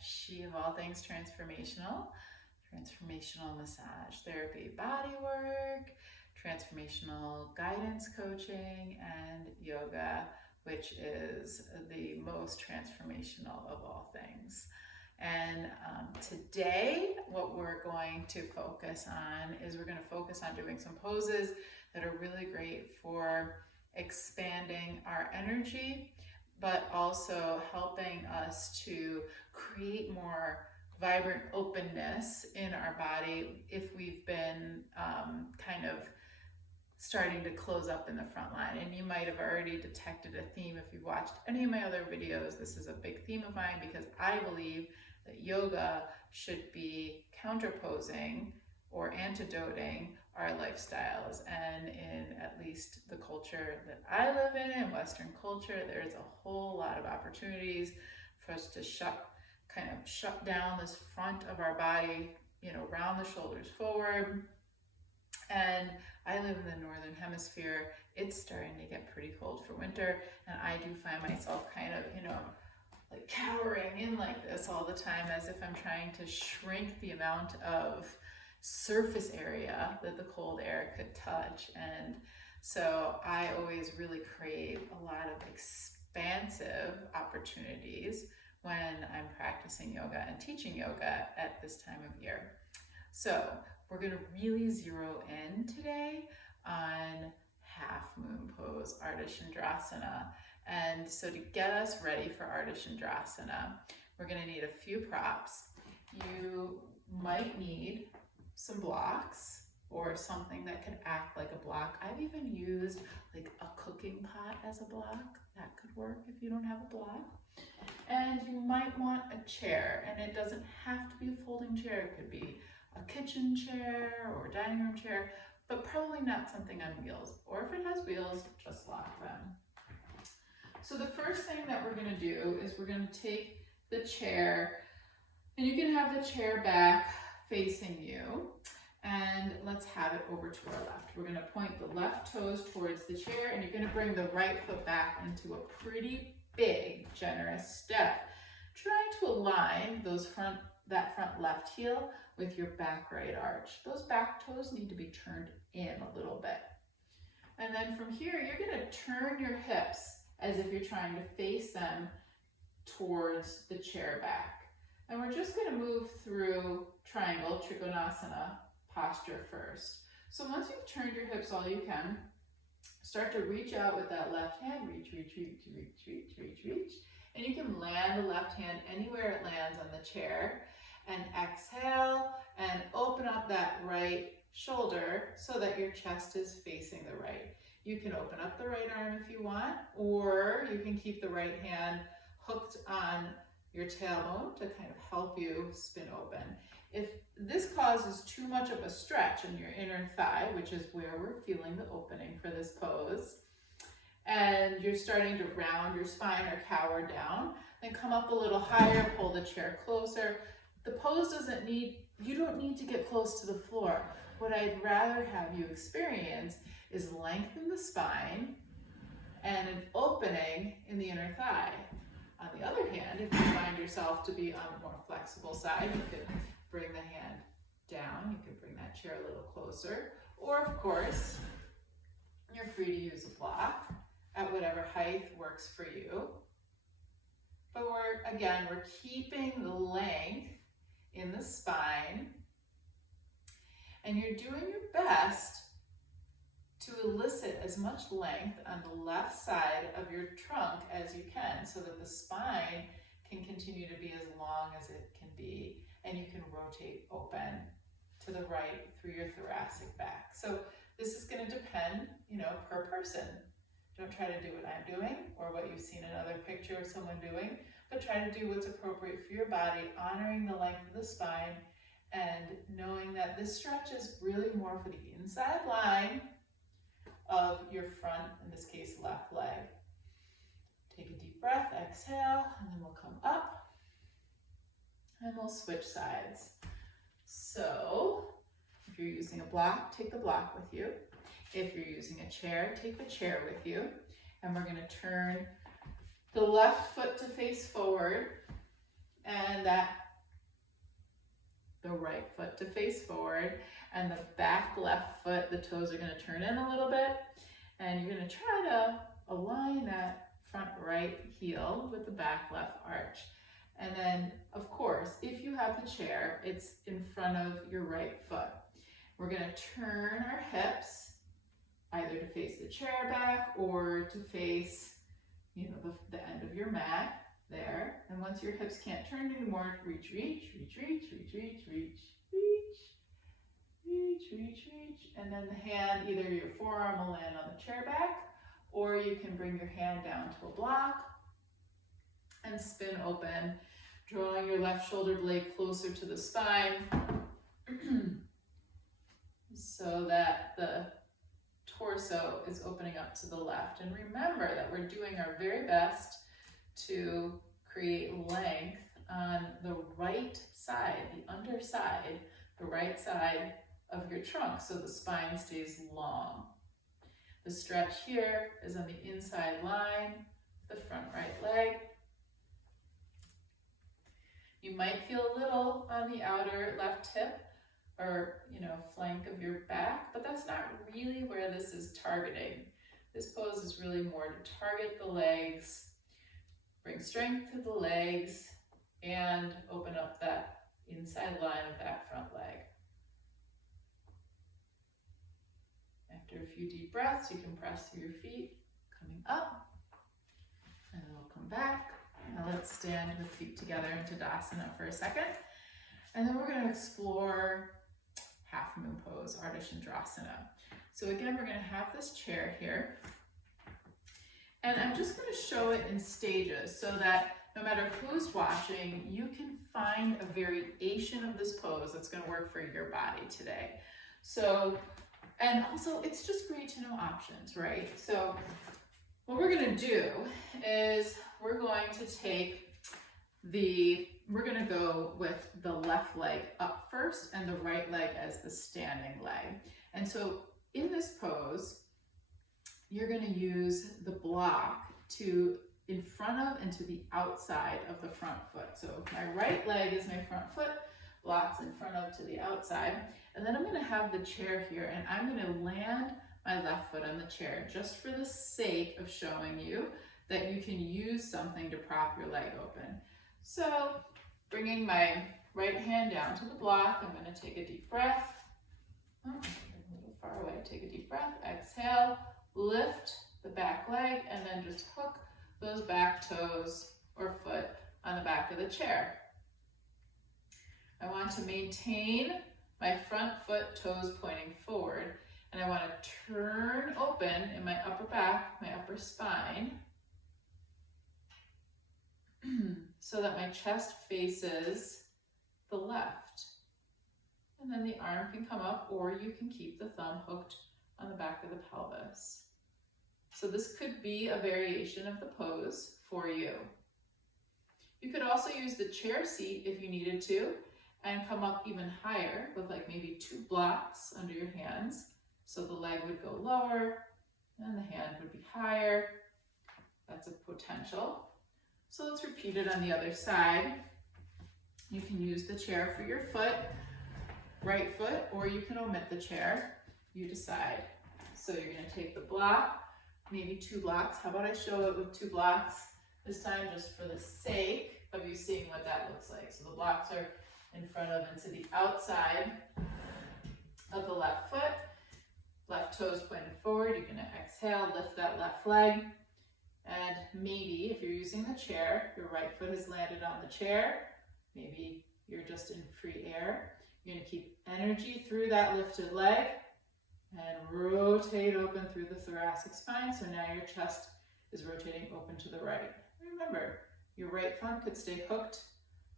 she of all things transformational, transformational massage therapy, body work, transformational guidance coaching, and yoga, which is the most transformational of all things. And today, what we're going to focus on is we're going to focus on doing some poses that are really great for expanding our energy, but also helping us to create more vibrant openness in our body if we've been kind of starting to close up in the front line. And you might have already detected a theme if you've watched any of my other videos. This is a big theme of mine because I believe that yoga should be counterposing or antidoting our lifestyles. And in at least the culture that I live in Western culture, there's a whole lot of opportunities for us to kind of shut down this front of our body, round the shoulders forward. And I live in the northern hemisphere. It's starting to get pretty cold for winter, and I do find myself kind of, like cowering in like this all the time, as if I'm trying to shrink the amount of surface area that the cold air could touch. And so I always really crave a lot of expansive opportunities when I'm practicing yoga and teaching yoga at this time of year. So we're going to really zero in today on half moon pose, Ardha Chandrasana. And so to get us ready for Ardha Chandrasana, we're going to need a few props. You might need some blocks or something that could act like a block. I've even used like a cooking pot as a block. That could work if you don't have a block. And you might want a chair, and it doesn't have to be a folding chair. It could be a kitchen chair or a dining room chair, but probably not something on wheels. Or if it has wheels, just lock them. So the first thing that we're going to do is we're going to take the chair, and you can have the chair back facing you, and let's have it over to our left. We're going to point the left toes towards the chair, and you're going to bring the right foot back into a pretty big, generous step. Trying to align that front left heel with your back right arch. Those back toes need to be turned in a little bit. And then from here, you're going to turn your hips as if you're trying to face them towards the chair back. And we're just going to move through triangle, Trikonasana posture first. So once you've turned your hips all you can, start to reach out with that left hand. Reach, reach, reach, reach, reach, reach, reach. And you can land the left hand anywhere it lands on the chair. And exhale and open up that right shoulder so that your chest is facing the right. You can open up the right arm if you want, or you can keep the right hand hooked on your tailbone to kind of help you spin open. If this causes too much of a stretch in your inner thigh, which is where we're feeling the opening for this pose, and you're starting to round your spine or cower down, then come up a little higher, pull the chair closer. The pose you don't need to get close to the floor. What I'd rather have you experience is lengthen the spine and an opening in the inner thigh. On the other hand, if you find yourself to be on the more flexible side, you could bring the hand down. You could bring that chair a little closer. Or of course, you're free to use a block at whatever height works for you. But we're keeping the length in the spine, and you're doing your best to elicit as much length on the left side of your trunk as you can so that the spine can continue to be as long as it can be, and you can rotate open to the right through your thoracic back. So this is going to depend, per person. Don't try to do what I'm doing or what you've seen another picture of someone doing, but try to do what's appropriate for your body, honoring the length of the spine and knowing that this stretch is really more for the inside line of your front, in this case, left leg. Take a deep breath, exhale, and then we'll come up and we'll switch sides. So if you're using a block, take the block with you. If you're using a chair, take the chair with you. And we're going to turn the left foot to face forward And the right foot to face forward, and the back left foot, the toes are going to turn in a little bit, and you're going to try to align that front right heel with the back left arch. And then, of course, if you have the chair, it's in front of your right foot. We're going to turn our hips either to face the chair back or to face, you know, the end of your mat there. And once your hips can't turn anymore, reach, reach, reach, reach, reach, reach, reach, reach, reach, reach, reach. And then the hand, either your forearm will land on the chair back, or you can bring your hand down to a block and spin open, drawing your left shoulder blade closer to the spine so that the torso is opening up to the left. And remember that we're doing our very best to create length on the right side, the underside, the right side of your trunk, so the spine stays long. The stretch here is on the inside line, the front right leg. You might feel a little on the outer left hip or, you know, flank of your back, but that's not really where this is targeting. This pose is really more to target the legs, bring strength to the legs, and open up that inside line of that front leg. After a few deep breaths, you can press through your feet, coming up, and then we'll come back. Now let's stand with feet together in Tadasana for a second. And then we're going to explore half moon pose, Ardha Chandrasana. So again, we're going to have this chair here. And I'm just going to show it in stages so that no matter who's watching, you can find a variation of this pose that's going to work for your body today. So, and also it's just great to know options, right? So what we're going to do is we're going to go with the left leg up first and the right leg as the standing leg. And so in this pose, you're going to use the block to in front of and to the outside of the front foot. So my right leg is my front foot, blocks in front of to the outside. And then I'm going to have the chair here, and I'm going to land my left foot on the chair just for the sake of showing you that you can use something to prop your leg open. So bringing my right hand down to the block, I'm going to take a deep breath. Oh, a little far away. Take a deep breath. Exhale. Lift the back leg and then just hook those back toes or foot on the back of the chair. I want to maintain my front foot, toes pointing forward, and I want to turn open in my upper back, my upper spine, so that my chest faces the left. And then the arm can come up, or you can keep the thumb hooked on the back of the pelvis. So this could be a variation of the pose for you. You could also use the chair seat if you needed to, and come up even higher with like maybe 2 blocks under your hands. So the leg would go lower and the hand would be higher. That's a potential. So let's repeat it on the other side. You can use the chair for your foot, right foot, or you can omit the chair. You decide. So you're going to take the block, maybe 2 blocks. How about I show it with 2 blocks this time, just for the sake of you seeing what that looks like. So the blocks are in front of and to the outside of the left foot. Left toes pointed forward. You're going to exhale, lift that left leg. And maybe if you're using the chair, your right foot has landed on the chair. Maybe you're just in free air. You're going to keep energy through that lifted leg and rotate open through the thoracic spine. So now your chest is rotating open to the right. Remember, your right thumb could stay hooked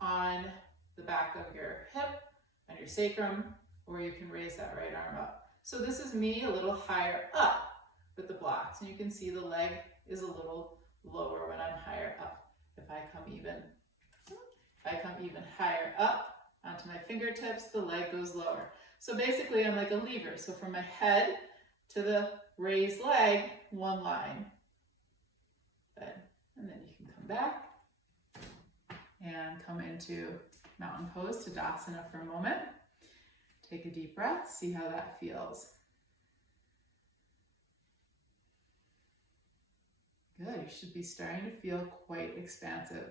on the back of your hip and your sacrum, or you can raise that right arm up. So this is me a little higher up with the blocks, and you can see the leg is a little lower when I'm higher up. If I come even higher up onto my fingertips, the leg goes lower. So basically I'm like a lever. So from my head to the raised leg, 1 line. Good. And then you can come back and and come into mountain pose, Tadasana, for a moment. Take a deep breath, see how that feels. Good, you should be starting to feel quite expansive.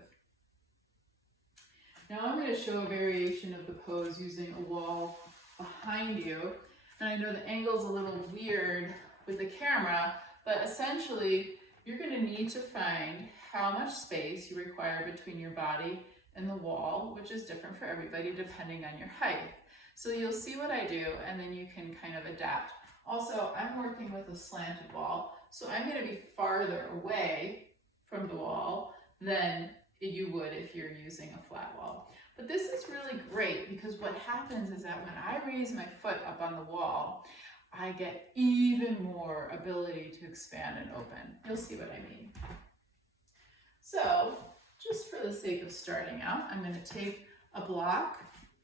Now I'm going to show a variation of the pose using a wall behind you. And I know the angle's a little weird with the camera, but essentially you're going to need to find how much space you require between your body and the wall, which is different for everybody depending on your height. So you'll see what I do, and then you can kind of adapt. Also, I'm working with a slanted wall, so I'm going to be farther away from the wall than you would if you're using a flat wall. But this is really great because what happens is that when I raise my foot up on the wall, I get even more ability to expand and open. You'll see what I mean. So, just for the sake of starting out, I'm going to take a block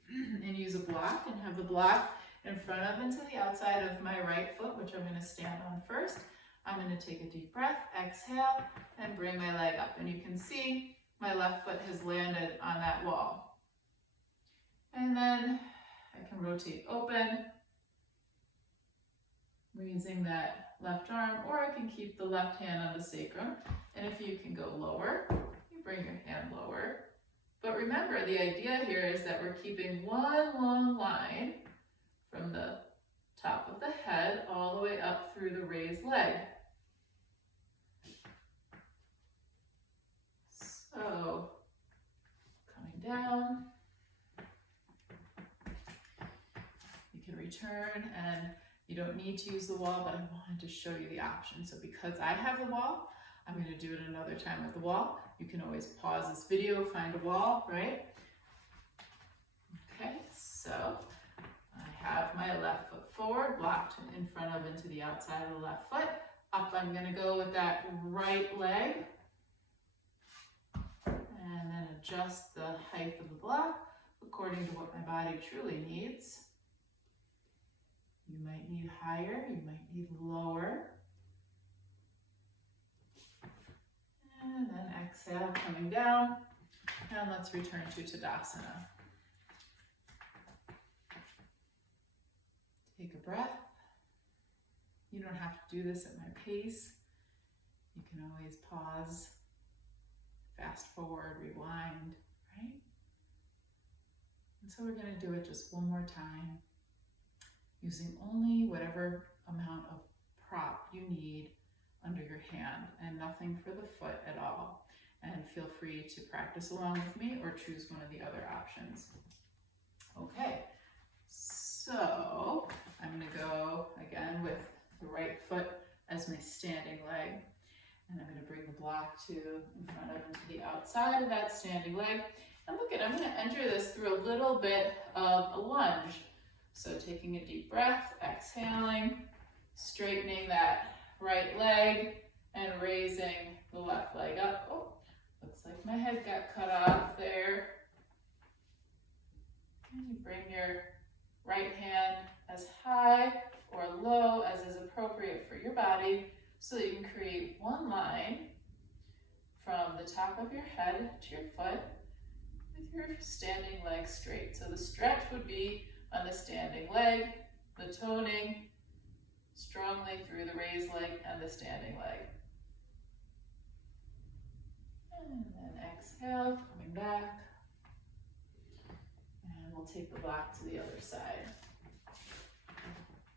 and use a block and have the block in front of and to the outside of my right foot, which I'm going to stand on first. I'm going to take a deep breath, exhale, and bring my leg up. And you can see my left foot has landed on that wall. And then I can rotate open, raising that left arm, or I can keep the left hand on the sacrum. And if you can go lower, you bring your hand lower. But remember, the idea here is that we're keeping one long line from the top of the head all the way up through the raised leg. So, coming down, you can return, and you don't need to use the wall, but I wanted to show you the option. So because I have the wall, I'm going to do it another time with the wall. You can always pause this video, find a wall, right? Okay, so I have my left foot forward, blocked in front of and to the outside of the left foot. Up, I'm going to go with that right leg. And then adjust the height of the block according to what my body truly needs. You might need higher, you might need lower. And then exhale, coming down. And let's return to Tadasana. Take a breath. You don't have to do this at my pace. You can always pause, fast forward, rewind, right? And so we're going to do it just one more time, using only whatever amount of prop you need under your hand and nothing for the foot at all. And feel free to practice along with me or choose one of the other options. Okay, so I'm going to go again with the right foot as my standing leg. And I'm going to bring the block to in front of and to the outside of that standing leg. And look at, I'm going to enter this through a little bit of a lunge. So taking a deep breath, exhaling, straightening that right leg, and raising the left leg up. Oh, looks like my head got cut off there. And you bring your right hand as high or low as is appropriate for your body so that you can create one line from the top of your head to your foot with your standing leg straight. So the stretch would be on the standing leg, the toning strongly through the raised leg and the standing leg. And then exhale, coming back. And we'll take the block to the other side.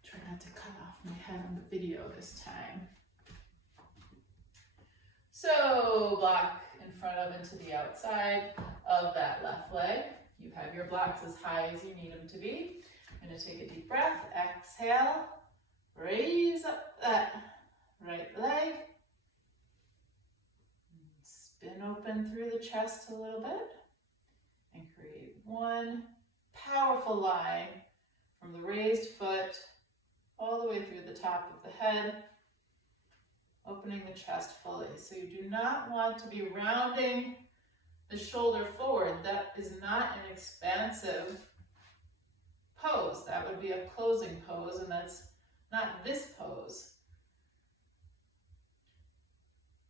Try not to cut off my head on the video this time. So block in front of and to the outside of that left leg. You have your blocks as high as you need them to be. I'm going to take a deep breath, exhale, raise up that right leg, spin open through the chest a little bit, and create one powerful line from the raised foot all the way through the top of the head, opening the chest fully. So you do not want to be rounding the shoulder forward. That is not an expansive pose. That would be a closing pose, and that's not this pose.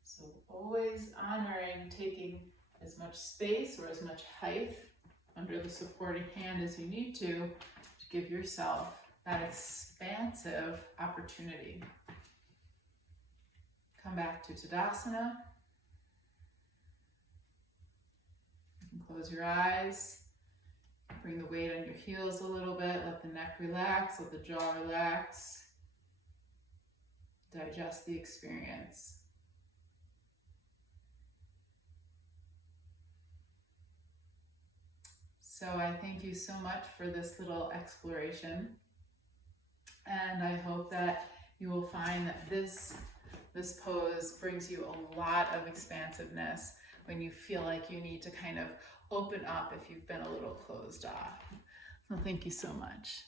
So always honoring taking as much space or as much height under the supporting hand as you need to give yourself that expansive opportunity. Come back to Tadasana. You can close your eyes. Bring the weight on your heels a little bit. Let the neck relax. Let the jaw relax. Digest the experience. So I thank you so much for this little exploration. And I hope that you will find that this pose brings you a lot of expansiveness when you feel like you need to kind of open up if you've been a little closed off. Well, thank you so much.